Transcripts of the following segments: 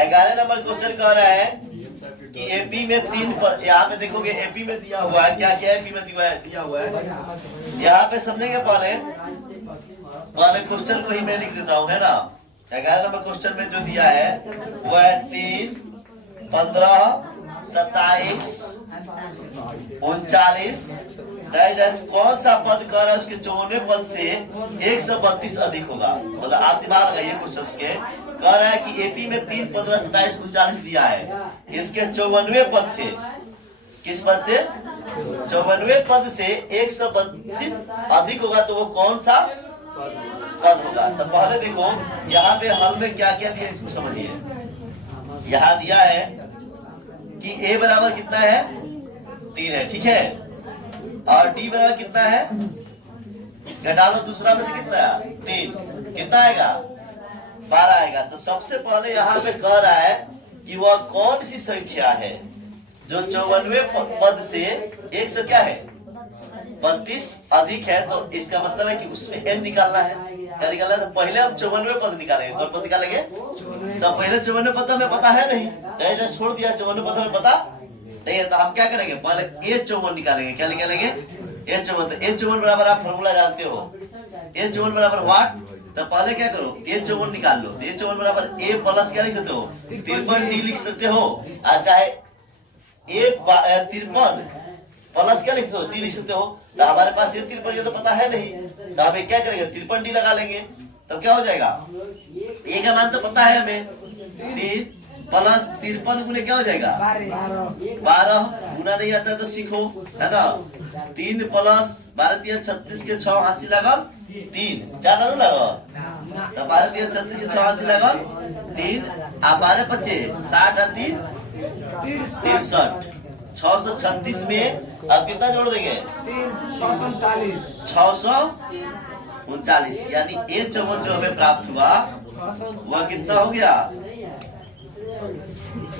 11 number question कह रहा है कि एपी में 3 पर, यहाँ पे देखोगे एपी में दिया हुआ है क्या क्या एपी में दिया हुआ है। यहाँ पे समझेंगे पहले क्वेश्चन को ही मैं लिख देता हूँ, है ना। 11 नंबर क्वेश्चन में जो दिया है वो है 3, 15, 27, 39 कौन सा पद कर रहा है उसके 54वें पद से 132 अधिक होगा। मतलब आप दिमाग लगाइए क्वेश्चन के। कह रहा है कि एपी में 3, 15, 27, 39 दिया है, इसके 54वें पद से, किस पद से, 54वें पद से 132 अधिक होगा, तो वो कौन सा पद होगा। तो पहले देखो यहाँ पे हल में क्या क्या दिया इसको समझिए। यहाँ दिया है कि ए बराबर कितना है, 3 है, ठीक है, और डी बराबर कितना है, घटा लो दूसरा में से कितना है, 3, कितना आएगा, 12 आएगा। तो सबसे पहले यहाँ पे कह रहा है कि वह कौन सी संख्या है जो 54वें पद से 100 क्या है 32 अधिक है। तो इसका मतलब है कि उसमें n निकालना है। क्या निकालना है, तो पहले हम 54वें पद निकालेंगे। कौन पद निकालेंगे, तो पहले 54वें पद हमें पता है नहीं, तो छोड़ दिया, 54वें पद हमें पता नहीं है, तो हम क्या करेंगे, पहले A54 निकालेंगे। क्या निकालेंगे, A54। तो A54 बराबर आप फॉर्मूला जानते हो, A54 बराबर व्हाट। तो पहले क्या करो, A54 निकाल लो। A54 बराबर A प्लस क्या लिख सकते हो, 53D लिख सकते हो, चाहे A53 प्लस क्या लिख सकते हो, D लिख सकते हो। तो हमारे पास ये 53 तो पता है नहीं, तो हमें क्या करेंगे, 53D लगा लेंगे। तब क्या हो जाएगा, A का मान तो पता है हमें, 3 प्लस 53 गुने क्या हो जाएगा, 12। गुना नहीं आता है तो सीखो, है ना। 3 प्लस 12 3 36 के 6 80 लगा 3, 4 ना लगा, तो 12 3 36 के 6 80 लगा 3, 12 25 60 और 3 63। 636 में अब कितना जोड़ देंगे, 639, यानी A54 जो हमें प्राप्त हुआ वह कितना हो गया,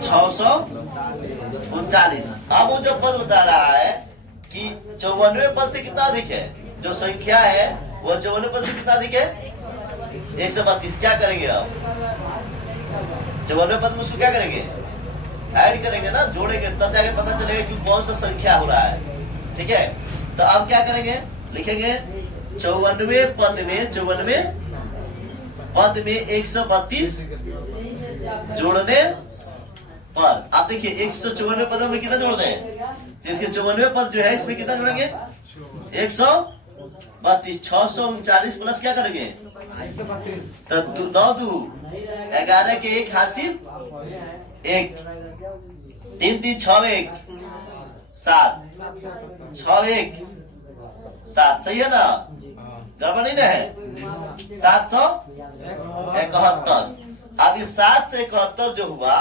639। अब वो जो पद बता रहा है कि 54वें पद से कितना अधिक है, जो संख्या है वो 54वें पद से कितना अधिक है, 132। क्या करेंगे अब, 54वें पद में उसको क्या करेंगे, ऐड करेंगे ना, जोड़ेंगे, तब जाके पता चलेगा कि कौन सा संख्या हो रहा है, ठीक है। तो अब क्या करेंगे, लिखेंगे 54वें पद में 132 जोड़ने पर। आप देखिए 154वें पद में कितना जोड़ना है, तो इसके 54वें पद जो है इसमें कितना जोड़ेंगे, 132। 639 प्लस क्या करेंगे, तो 9 2 11 के 1 हासिल 1, 3 3 6 1 7, 6 1 7, सही है ना, गड़बड़ नहीं ना है। 771। अब ये 771 जो हुआ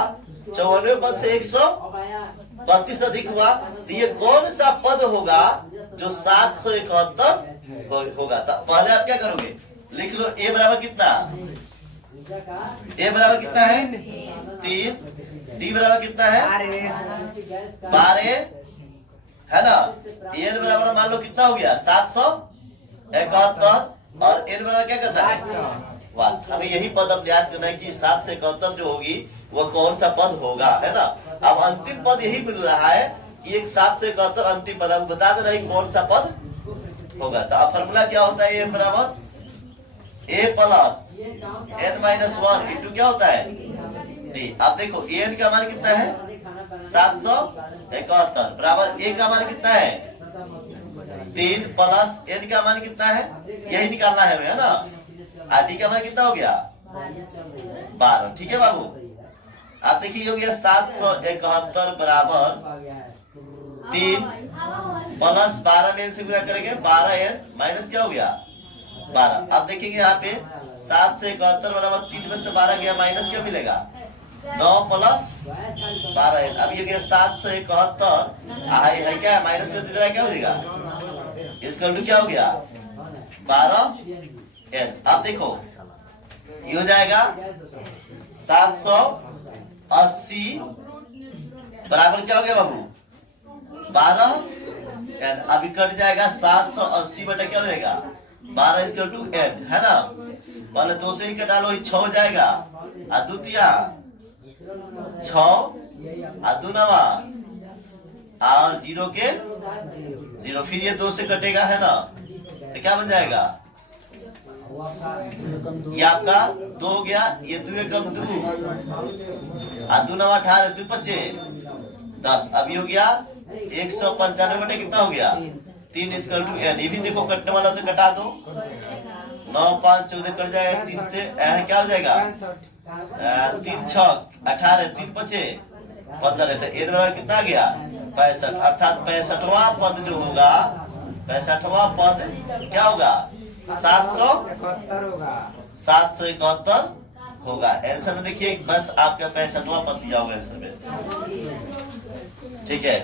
54वें पद से 132 अधिक हुआ, तो ये कौन सा पद होगा जो 771 होगा। तो पहले आप क्या करोगे, लिख लो A बराबर कितना, A बराबर कितना है 3, D बराबर कितना है 12, है ना। N बराबर मान लो कितना हो गया 771, और N बराबर क्या करना है 1। हमें यही पद अब याद करना है कि 771 जो होगी वो कौन सा पद होगा, है ना। अब अंतिम पद यही मिल रहा है कि एक 771 अंतिम पद, अब बता दे रहा है कौन सा पद होगा। तो अब फॉर्मूला क्या होता है, A बराबर A plus N minus 1 into क्या होता है D। अब देखो N का मान कितना है 771 बराबर A का मान कितना है 3 प्लस N का मान कितना है, यही निकालना है हमें, है ना। D का मान कितना हो गया 12, ठीक है बाबू। आप देखिए हो गया 771 बराबर 3 प्लस 12 में से गुणा करेंगे 12N माइनस क्या हो गया 12। अब देखेंगे यहाँ पे 771 बराबर 3 में से 12 गया, माइनस क्या मिलेगा 9 प्लस 12N। अब ये गया 771 है क्या है, माइनस में दे रहा है, क्या हो जाएगा, इसका क्या हो गया 12N। अब देखो ये हो जाएगा 780 बराबर क्या हो गया बाबू 12N। अभी कट जाएगा 780 बटा क्या हो जाएगा 12 N, है ना। पहले 2 से ही कटा लो, 6 हो जाएगा, और द्वितीय 6 और 2 नवा और 0 के 0, फिर ये 2 से कटेगा है ना, तो क्या बन जाएगा? ये आपका 2 हो गया, ये 2 एकम 2 और 2 नवा 18, 2 पच्चे 10। अब ये हो गया 195 बटे कितना हो गया? 3 इक्वल टू n। ये भी देखो कटने वाला तो कटा दो, 9 5 14 कट जाएगा 3 से, क्या हो जाएगा? 3 6 18, 3 पचे 15 है, तो कितना गया? 65। अर्थात 65वां पद जो होगा, 65वां पद क्या होगा? 771 होगा। आंसर में देखिए बस आपका 65वां पद दिया होगा आंसर में, ठीक है।